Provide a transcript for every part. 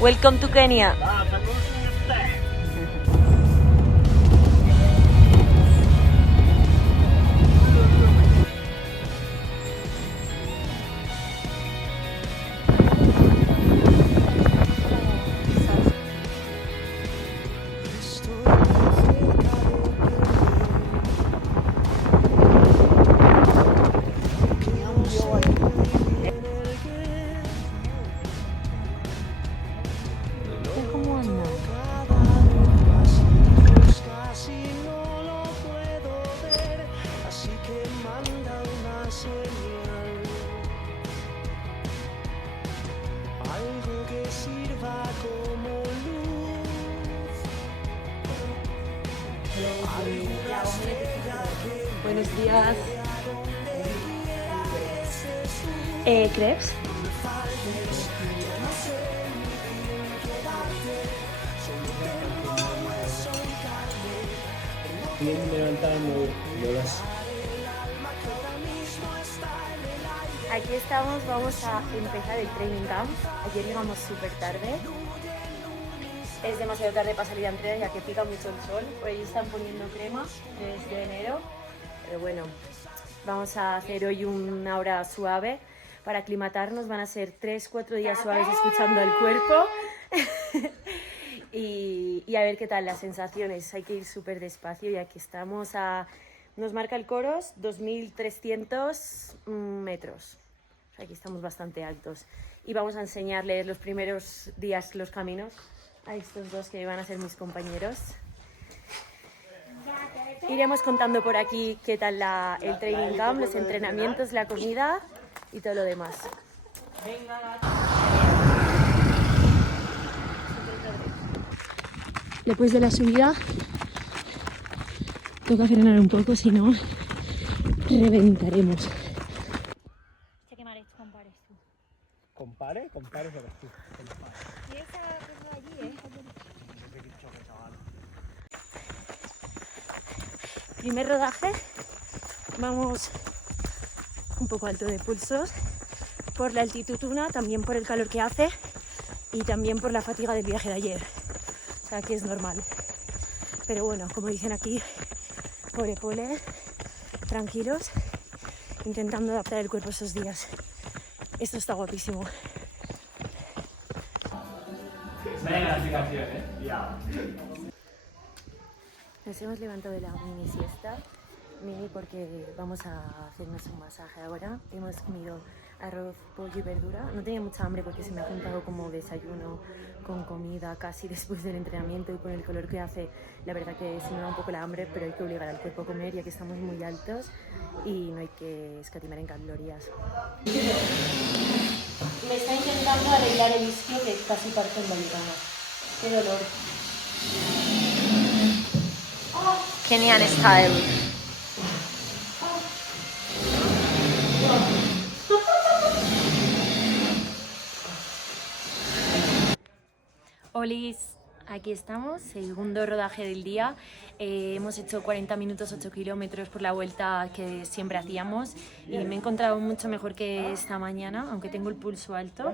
Welcome to Kenya. Buenos días. ¿Crepes? Bien levantando las... Aquí estamos, vamos a empezar el training camp. Ayer llegamos súper tarde. Es demasiado tarde para salir a entrenar ya que pica mucho el sol. Hoy están poniendo crema desde enero. Pero bueno, vamos a hacer hoy una hora suave para aclimatarnos. Van a ser 3-4 días suaves escuchando el cuerpo. y a ver qué tal las sensaciones. Hay que ir súper despacio ya que estamos a... Nos marca el Coros 2.300 metros. O sea, aquí estamos bastante altos. Y vamos a enseñarles los primeros días los caminos a estos dos que van a ser mis compañeros. Iremos contando por aquí qué tal el training camp, los entrenamientos, la comida y todo lo demás. Después de la subida toca frenar un poco, si no reventaremos. Compare eres tú. Y esa cosa allí, Primer rodaje, vamos un poco alto de pulsos por la altitud, también por el calor que hace y también por la fatiga del viaje de ayer. O sea que es normal. Pero bueno, como dicen aquí, pole, tranquilos, intentando adaptar el cuerpo esos días. Esto está guapísimo. Venga la aplicación, Ya. Nos hemos levantado de la mini siesta, porque vamos a hacernos un masaje ahora. Hemos comido arroz, pollo y verdura. No tenía mucha hambre porque se me ha juntado como desayuno con comida casi después del entrenamiento y con el calor que hace. La verdad que se me da un poco la hambre, pero hay que obligar al cuerpo a comer ya que estamos muy altos y no hay que escatimar en calorías. Me está intentando arreglar el isquio que casi parte en la ventana. ¡Qué dolor! Kenyan style. Olis, aquí estamos, segundo rodaje del día. Hemos hecho 40 minutos, 8 kilómetros por la vuelta que siempre hacíamos y me he encontrado mucho mejor que esta mañana, aunque tengo el pulso alto.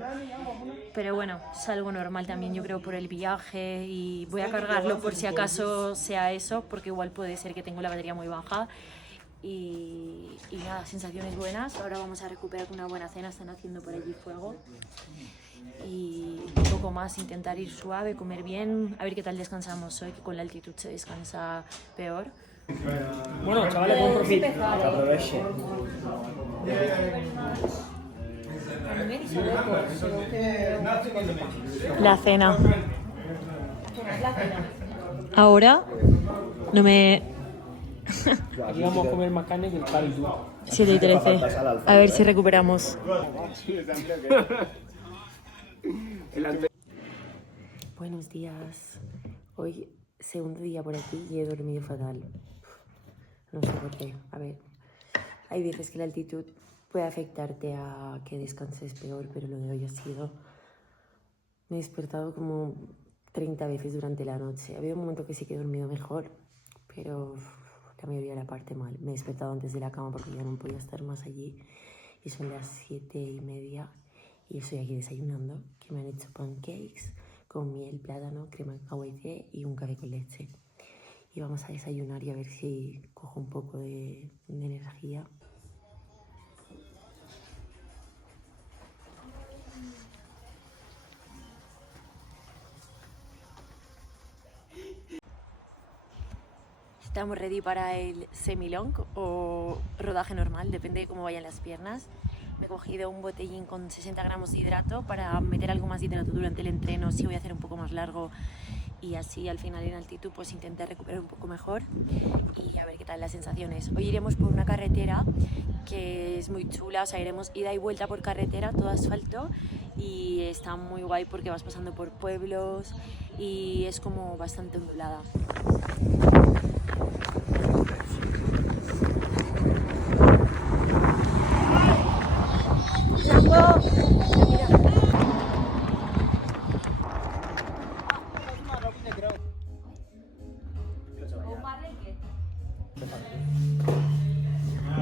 Pero bueno, es algo normal también, yo creo, por el viaje y voy a cargarlo por si acaso sea eso, porque igual puede ser que tengo la batería muy baja. Y nada, sensaciones buenas. Ahora vamos a recuperar una buena cena, están haciendo por allí fuego. Y un poco más, intentar ir suave, comer bien, a ver qué tal descansamos hoy, que con la altitud se descansa peor. Bueno, chavales, buen profit. Que aproveche. La cena. Ahora no me... Aquí vamos a comer más carne que el caldo. 7 y 13. A ver si recuperamos. Buenos días. Hoy segundo día por aquí y he dormido fatal. No sé por qué. A ver, hay veces que la altitud puede afectarte a que descanses peor, pero lo de hoy ha sido... Me he despertado como 30 veces durante la noche. Ha habido un momento que sí que he dormido mejor, pero la mayoría de la parte mal. Me he despertado antes de la cama porque ya no podía estar más allí. Y son las 7:30 y estoy aquí desayunando, que me han hecho pancakes con miel, plátano, crema de cacao y té y un café con leche. Y vamos a desayunar y a ver si cojo un poco de energía. Estamos ready para el semi-long o rodaje normal, depende de cómo vayan las piernas. Me he cogido un botellín con 60 gramos de hidrato para meter algo más de hidrato durante el entreno si voy a hacer un poco más largo, y así al final en altitud pues intentar recuperar un poco mejor y a ver qué tal las sensaciones. Hoy iremos por una carretera que es muy chula, o sea, iremos ida y vuelta por carretera, todo asfalto, y está muy guay porque vas pasando por pueblos y es como bastante ondulada.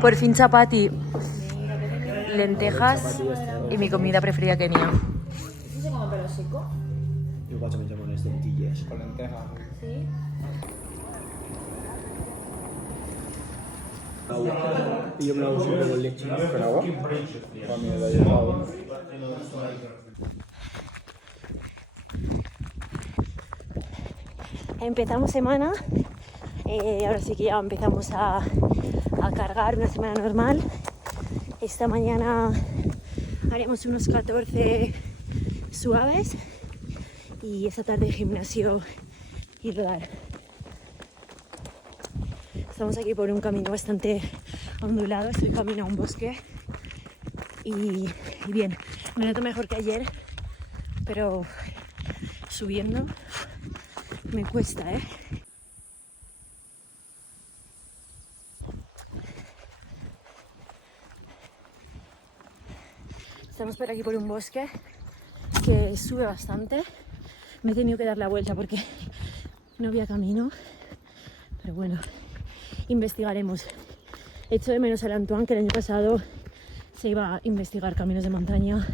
Por fin chapati, lentejas y mi comida preferida Kenia. ¿Eso se come pelo seco? Io qua ci mangiamo le lentilles con lentejas. Sí. Io me la uso con leche. ¿Con agua? A mí me da igual agua. Empezamos semana, ahora sí que ya empezamos a cargar una semana normal. Esta mañana haremos unos 14 suaves y esta tarde gimnasio y rodar. Estamos aquí por un camino bastante ondulado, estoy camino a un bosque y bien, me noto mejor que ayer, pero subiendo me cuesta, ¿eh? Estamos por aquí por un bosque que sube bastante. Me he tenido que dar la vuelta porque no había camino, pero bueno, investigaremos. Echo de menos al Antoine, que el año pasado se iba a investigar caminos de montaña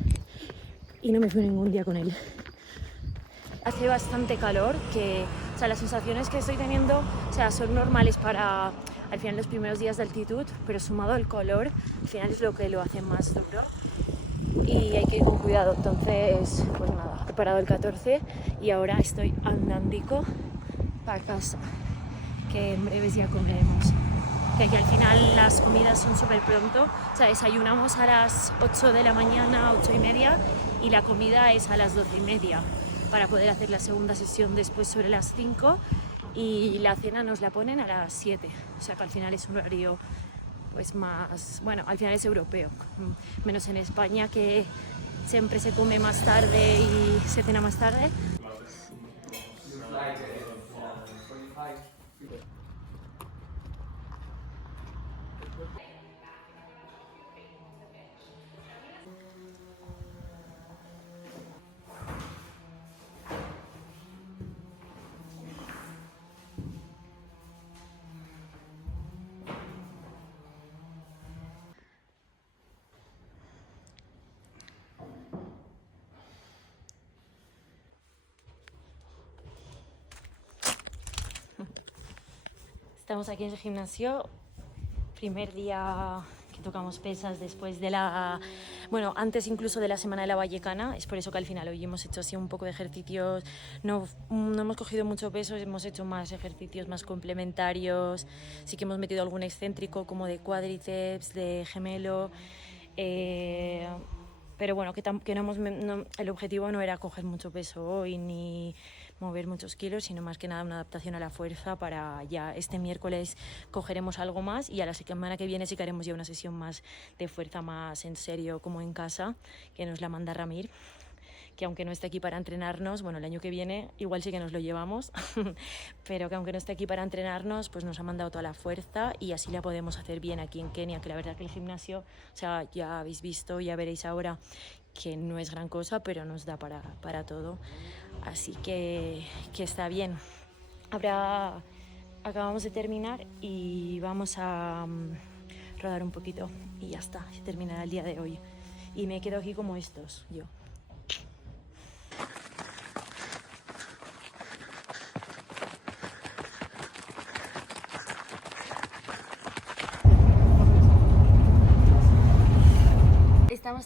y no me fui ningún día con él. Hace bastante calor, o sea, las sensaciones que estoy teniendo, o sea, son normales para al final los primeros días de altitud, pero sumado al calor, al final es lo que lo hace más duro y hay que ir con cuidado. Entonces, pues nada, he parado el 14 y ahora estoy andandico para casa, que en breves ya comeremos. Que aquí al final las comidas son súper pronto, o sea, desayunamos a las 8 de la mañana, 8:30, y la comida es a las 12:30 para poder hacer la segunda sesión después sobre las 5, y la cena nos la ponen a las 7, o sea que al final es un horario pues más, bueno, al final es europeo, menos en España que siempre se come más tarde y se cena más tarde. Estamos aquí en el gimnasio, primer día que tocamos pesas después de bueno, antes incluso de la semana de la Vallecana. Es por eso que al final hoy hemos hecho así un poco de ejercicios, no hemos cogido mucho peso, hemos hecho más ejercicios más complementarios, sí que hemos metido algún excéntrico como de cuádriceps, de gemelo, pero bueno, que el objetivo no era coger mucho peso hoy ni mover muchos kilos, sino más que nada una adaptación a la fuerza para ya este miércoles cogeremos algo más, y a la semana que viene sí que haremos ya una sesión más de fuerza, más en serio, como en casa, que nos la manda Ramir, que aunque no esté aquí para entrenarnos, bueno, el año que viene igual sí que nos lo llevamos, pero que aunque no esté aquí para entrenarnos, pues nos ha mandado toda la fuerza y así la podemos hacer bien aquí en Kenia, que la verdad que el gimnasio, o sea, ya habéis visto, ya veréis ahora que no es gran cosa, pero nos da para todo, así que está bien. Ahora acabamos de terminar y vamos a rodar un poquito y ya está, se terminará el día de hoy y me quedo aquí como estos, yo.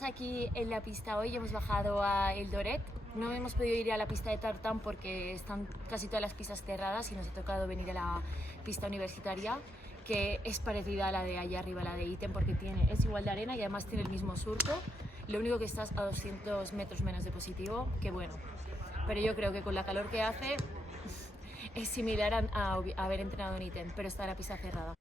aquí en la pista hoy, hemos bajado a Eldoret. No hemos podido ir a la pista de tartán porque están casi todas las pistas cerradas y nos ha tocado venir a la pista universitaria, que es parecida a la de allá arriba, la de Iten, porque es igual de arena y además tiene el mismo surco. Lo único que estás a 200 metros menos de positivo, que bueno. Pero yo creo que con la calor que hace es similar a haber entrenado en Iten, pero está la pista cerrada.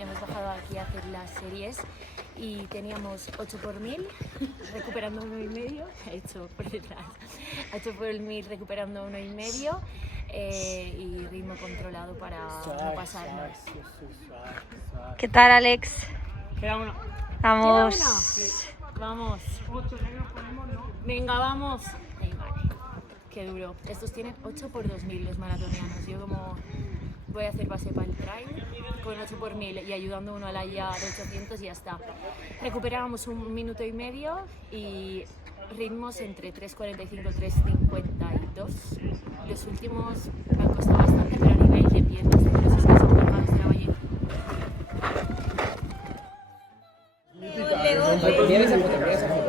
Hemos bajado aquí a hacer las series y teníamos 8 por 1000 recuperando 1,5, he hecho por detrás, 8 por 1000 recuperando 1,5 y ritmo controlado para no pasarnos. ¿Qué tal, Alex? Queda una. Vamos. ¿Queda una? Sí. Vamos. 8 negros ponemos, ¿no? Venga, vamos. Ahí, vale. Qué duro. Estos tienen 8 por 2000 los maratonianos. Yo como voy a hacer base para el trail con 8 por 1000 y ayudando uno a la IA de 800 y ya está. Recuperábamos 1,5 minutos y ritmos entre 3.45 y 3.52. Los últimos me han costado bastante, pero a nivel de piernas, de los que son formados de la ballena.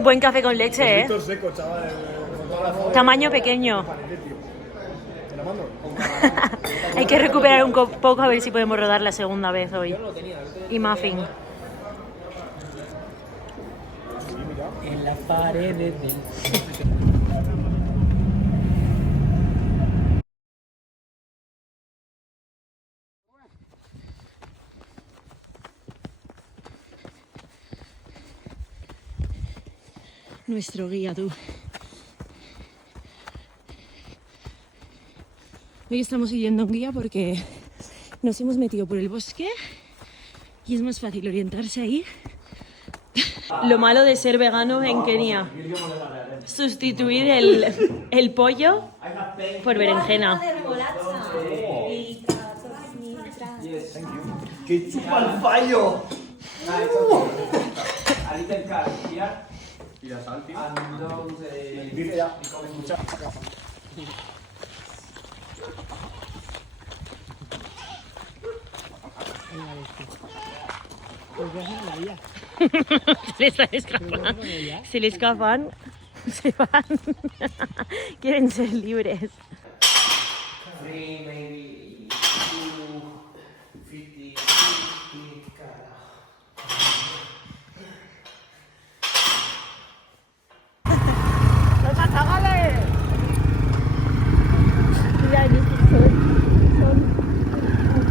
Buen café con leche, ¿eh? Seco, chaval. Tamaño pequeño. Hay que recuperar un poco a ver si podemos rodar la segunda vez hoy. Y muffin. En las paredes del... Nuestro guía, tú. Hoy estamos siguiendo un guía porque nos hemos metido por el bosque y es más fácil orientarse ahí. Lo malo de ser vegano en Kenia: sustituir el pollo por berenjena. ¡Que chupa el fallo! Y la sal, tío. Dice ya. Se les escapan. Se les escapan. Se van. Quieren ser libres. 3, maybe 2, 50, 50, carajo. Mira, estos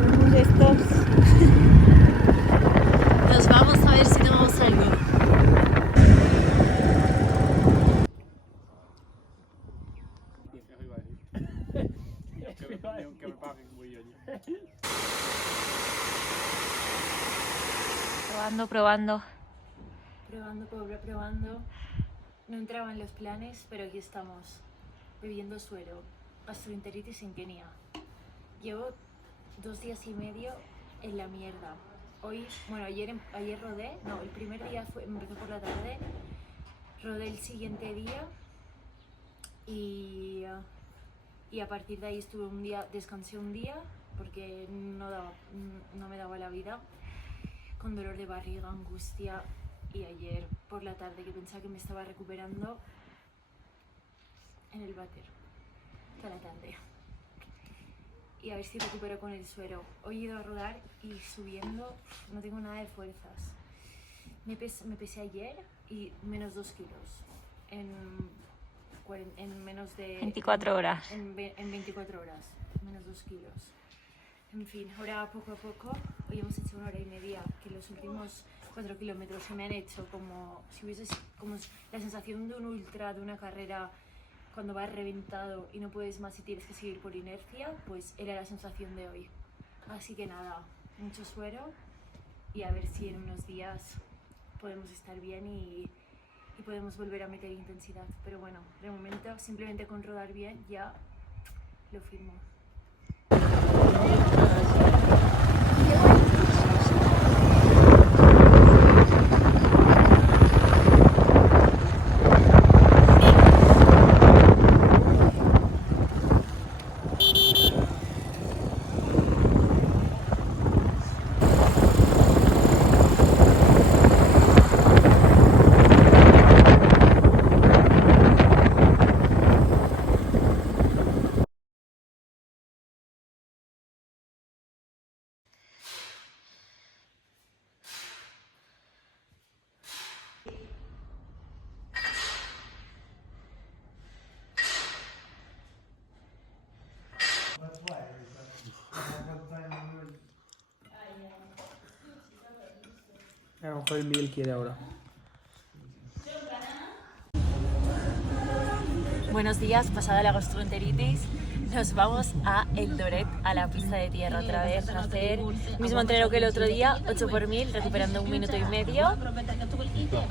son de estos. Nos vamos a ver si tomamos algo. Que me paguen muy bien. Probando. Probando. No entraba en los planes, pero aquí estamos, bebiendo suero. Gastroenteritis en Kenia. Llevo 2 días y medio en la mierda. Hoy, bueno, ayer rodé, no, el primer día empezó por la tarde, rodé el siguiente día y a partir de ahí descansé un día porque no me daba la vida, con dolor de barriga, angustia, y ayer por la tarde, que pensaba que me estaba recuperando, en el váter toda la tarde. Y a ver si recupero con el suero. Hoy he ido a rodar y subiendo no tengo nada de fuerzas. Me pesé ayer y menos 2 kilos en menos de 24 horas. En 24 horas, menos 2 kilos. En fin, ahora poco a poco, hoy hemos hecho 1 hora y media, que los últimos 4 kilómetros se me han hecho como si hubiese como la sensación de un ultra, de una carrera cuando vas reventado y no puedes más y tienes que seguir por inercia, pues era la sensación de hoy. Así que nada, mucho suero y a ver si en unos días podemos estar bien y podemos volver a meter intensidad. Pero bueno, de momento simplemente con rodar bien ya lo firmo. mejor el Miguel quiere ahora. Buenos días, pasada la gastroenteritis, nos vamos a Eldoret, a la pista de tierra otra vez, a hacer el mismo entreno que el otro día, 8 por 1000, recuperando 1 minuto y medio,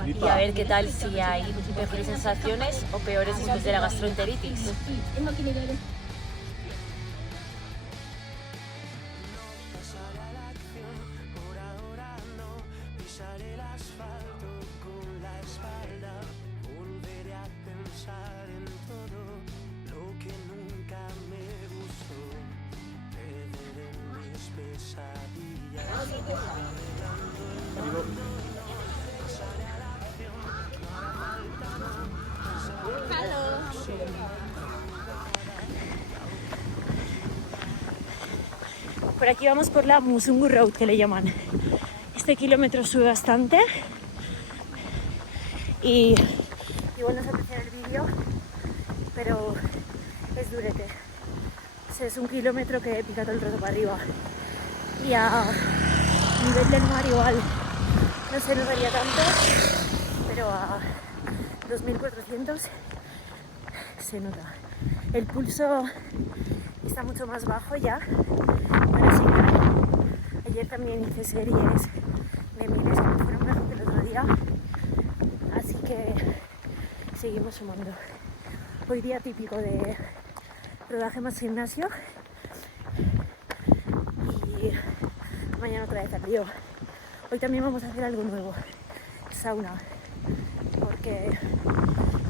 y a ver qué tal, si hay mejores sensaciones o peores después de la gastroenteritis. Por aquí vamos por la Musungu Road, que le llaman. Este kilómetro sube bastante y igual no se aprecia en el vídeo, pero es durete. O sea, es un kilómetro que pica todo el rato para arriba. Y a nivel del mar igual no se notaría tanto, pero a 2400 se nota. El pulso está mucho más bajo ya. Ahora sí, ayer también hice series de miles que me fueron mejor que el otro día, así que seguimos sumando. Hoy día típico de rodaje más gimnasio y mañana otra vez al río. Hoy también vamos a hacer algo nuevo, sauna, porque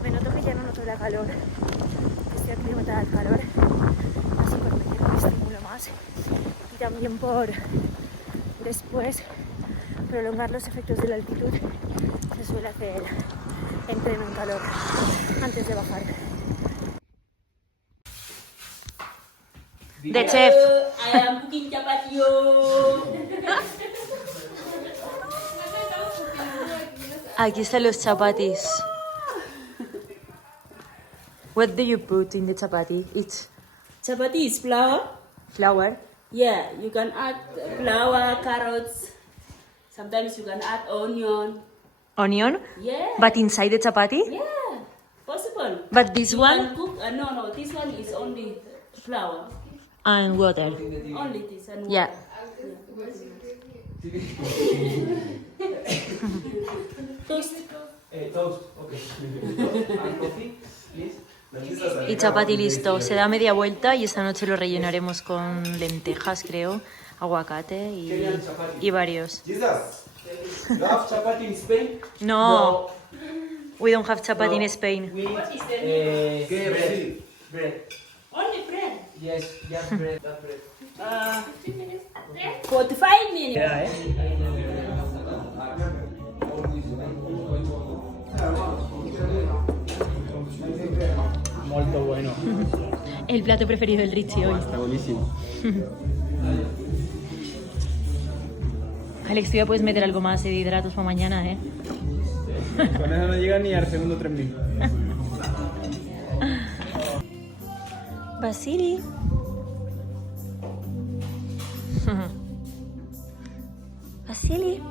me noto que ya no noto la calor, que estoy aclimatada al calor, así por meter un estímulo más y también por después prolongar los efectos de la altitud. Se suele hacer entreno en calor antes de bajar. De chef. I am cooking chapati. Aquí están los chapatis. What do you put in the chapati? It's Chapati is flour. flour. Yeah, you can add flour, carrots. Sometimes you can add onion. Onion? Yeah. But inside the chapati? Yeah, possible. But this You one can cook. No, this one is only flour. and water. Only this and Yeah. toast. Toast, okay. And coffee, please. Y chapati listo. Se da media vuelta y esta noche lo rellenaremos con lentejas, creo, aguacate y varios. Jesus, you have chapati in Spain? No, we don't have chapati in Spain. We bread. Only bread. Yes, just bread. That bread. 45 minutes. Yeah, Molto bueno. El plato preferido del Richie hoy. Está buenísimo. Alex, tú ya puedes meter algo más de hidratos para mañana, ¿eh? Con eso no llega ni al segundo 3000. Vasily. Vasily.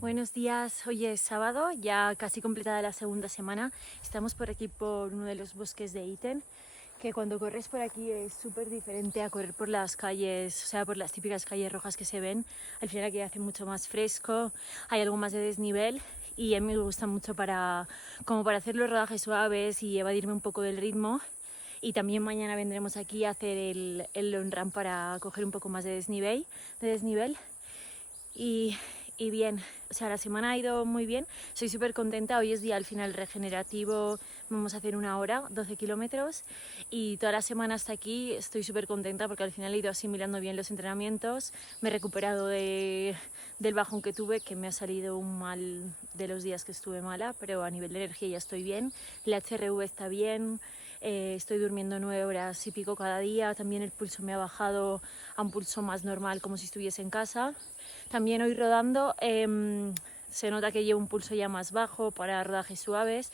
Buenos días, hoy es sábado, ya casi completada la segunda semana. Estamos por aquí por uno de los bosques de Iten, que cuando corres por aquí es súper diferente a correr por las calles, o sea, por las típicas calles rojas que se ven. Al final aquí hace mucho más fresco, hay algo más de desnivel y a mí me gusta mucho como para hacer los rodajes suaves y evadirme un poco del ritmo. Y también mañana vendremos aquí a hacer el long run para coger un poco más de desnivel. Y bien, o sea, la semana ha ido muy bien, soy súper contenta. Hoy es día al final regenerativo, vamos a hacer 1 hora, 12 kilómetros y toda la semana hasta aquí estoy súper contenta porque al final he ido asimilando bien los entrenamientos, me he recuperado del bajón que tuve, que me ha salido un mal de los días que estuve mala, pero a nivel de energía ya estoy bien, la HRV está bien. Estoy durmiendo 9 horas y pico cada día, también el pulso me ha bajado a un pulso más normal como si estuviese en casa. También hoy rodando se nota que llevo un pulso ya más bajo para rodajes suaves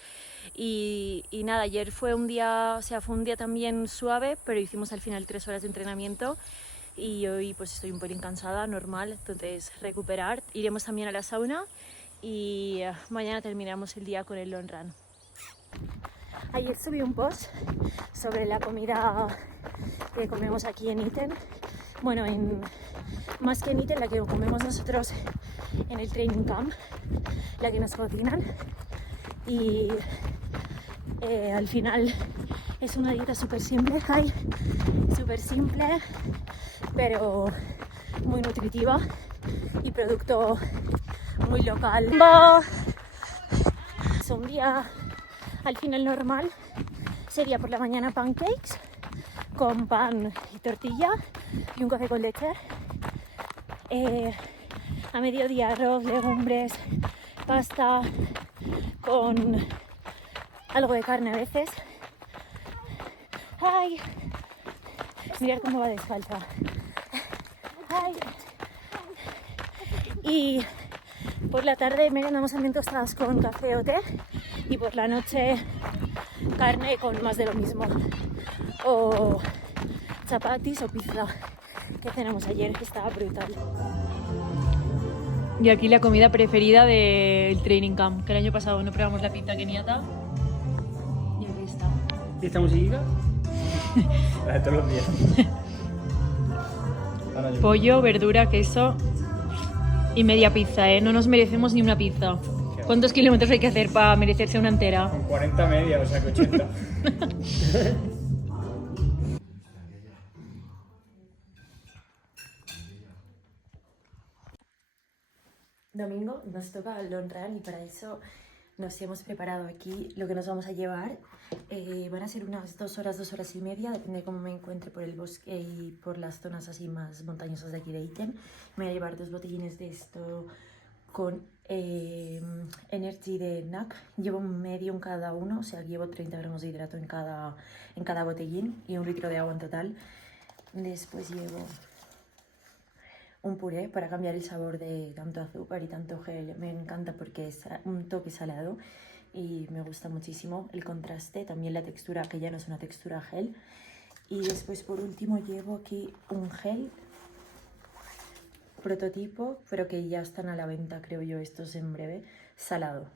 y nada, ayer fue un día, o sea, fue un día también suave, pero hicimos al final 3 horas de entrenamiento y hoy pues estoy un pelín cansada, normal, entonces recuperar. Iremos también a la sauna y mañana terminamos el día con el long run. Ayer subí un post sobre la comida que comemos aquí en Iten. Bueno, más que en Iten, la que comemos nosotros en el training camp, la que nos cocinan. Y al final es una dieta súper simple, pero muy nutritiva y producto muy local. Es un día al final normal, sería por la mañana pancakes con pan y tortilla y un café con leche. A mediodía arroz, legumbres, pasta con algo de carne a veces. ¡Ay! Mirad cómo va descalza. ¡Ay! Y por la tarde merendamos también tostadas con café o té y por la noche carne con más de lo mismo. O chapatis o pizza que cenamos ayer, que estaba brutal. Y aquí la comida preferida del training camp, que el año pasado no probamos la pizza keniata. Y aquí está. ¿Y esta musiquita? La de todos los días. Pollo, verdura, queso y media pizza, ¿eh? No nos merecemos ni una pizza. ¿Cuántos kilómetros hay que hacer para merecerse una entera? Con 40 media, o sea que 80. Domingo nos toca el long run y para eso nos hemos preparado aquí lo que nos vamos a llevar. Van a ser unas 2 horas, 2 horas y media, depende de cómo me encuentre por el bosque y por las zonas así más montañosas de aquí de Iten. Me voy a llevar 2 botellines de esto con Energy de NAC. Llevo medio en cada uno, o sea, llevo 30 gramos de hidrato en cada botellín y 1 litro de agua en total. Después llevo un puré para cambiar el sabor de tanto azúcar y tanto gel. Me encanta porque es un toque salado y me gusta muchísimo el contraste, también la textura, que ya no es una textura gel. Y después por último llevo aquí un gel prototipo, pero que ya están a la venta, creo yo, estos en breve, salado,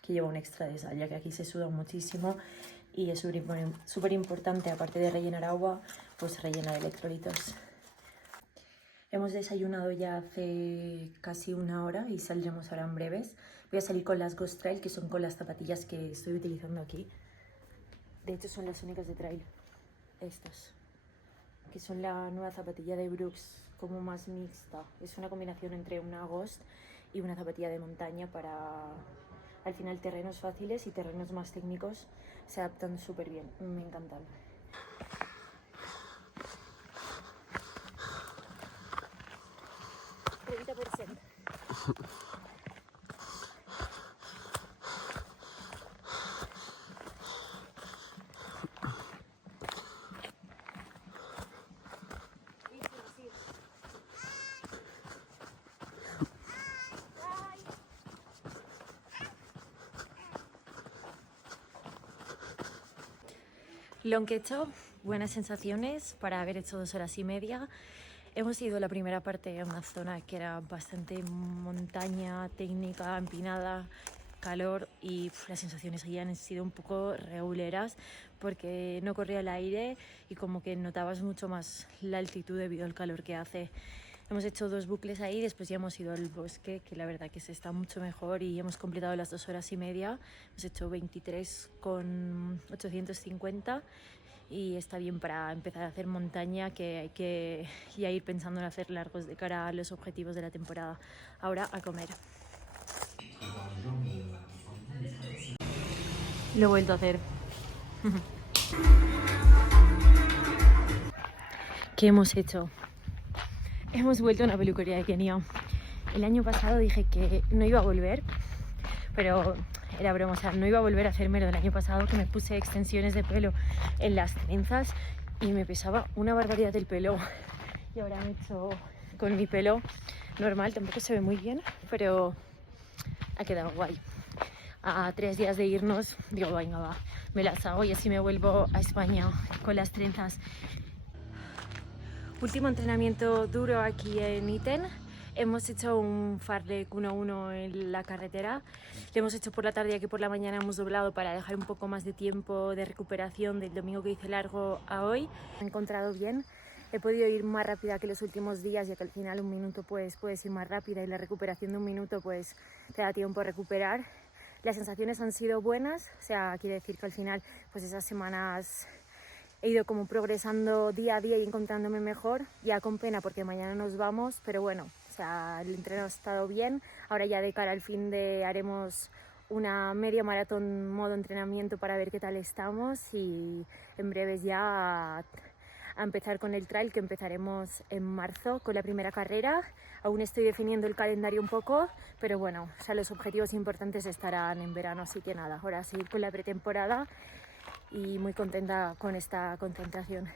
que lleva un extra de sal, ya que aquí se suda muchísimo y es súper importante, aparte de rellenar agua, pues rellenar electrolitos. Hemos desayunado ya hace casi 1 hora y saldremos ahora en breves. Voy a salir con las Ghost Trail, que son con las zapatillas que estoy utilizando aquí. De hecho son las únicas de trail, estas, que son la nueva zapatilla de Brooks, como más mixta. Es una combinación entre una Ghost y una zapatilla de montaña para, al final, terrenos fáciles y terrenos más técnicos. Se adaptan súper bien, me encantan. Lo que he hecho, buenas sensaciones para haber hecho 2 horas y media. Hemos ido la primera parte a una zona que era bastante montaña, técnica, empinada, calor y las sensaciones allí han sido un poco reguleras porque no corría el aire y como que notabas mucho más la altitud debido al calor que hace. Hemos hecho 2 bucles ahí, después ya hemos ido al bosque, que la verdad que se está mucho mejor y hemos completado las 2 horas y media. Hemos hecho 23 con 850 y está bien para empezar a hacer montaña, que hay que ya ir pensando en hacer largos de cara a los objetivos de la temporada. Ahora a comer. Lo he vuelto a hacer. ¿Qué hemos hecho? Hemos vuelto a una peluquería de Kenia. El año pasado dije que no iba a volver, pero era broma, o sea, no iba a volver a hacérmelo del año pasado, que me puse extensiones de pelo en las trenzas y me pesaba una barbaridad el pelo. Y ahora me he hecho con mi pelo normal, tampoco se ve muy bien, pero ha quedado guay. A 3 días de irnos, digo, venga, va, me las hago y así me vuelvo a España con las trenzas. Último entrenamiento duro aquí en Iten. Hemos hecho un fartlek 1-1 en la carretera. Lo hemos hecho por la tarde y aquí por la mañana hemos doblado para dejar un poco más de tiempo de recuperación del domingo que hice largo a hoy. Me he encontrado bien. He podido ir más rápida que los últimos días, ya que al final 1 minuto pues puedes ir más rápida y la recuperación de 1 minuto pues te da tiempo a recuperar. Las sensaciones han sido buenas, o sea, quiere decir que al final pues esas semanas he ido como progresando día a día y encontrándome mejor, ya con pena porque mañana nos vamos, pero bueno, o sea, el entreno ha estado bien. Ahora ya de cara al fin de haremos una media maratón modo entrenamiento para ver qué tal estamos y en breves ya a empezar con el trail que empezaremos en marzo con la primera carrera. Aún estoy definiendo el calendario un poco, pero bueno, o sea, los objetivos importantes estarán en verano, así que nada, ahora seguir con la pretemporada y muy contenta con esta concentración.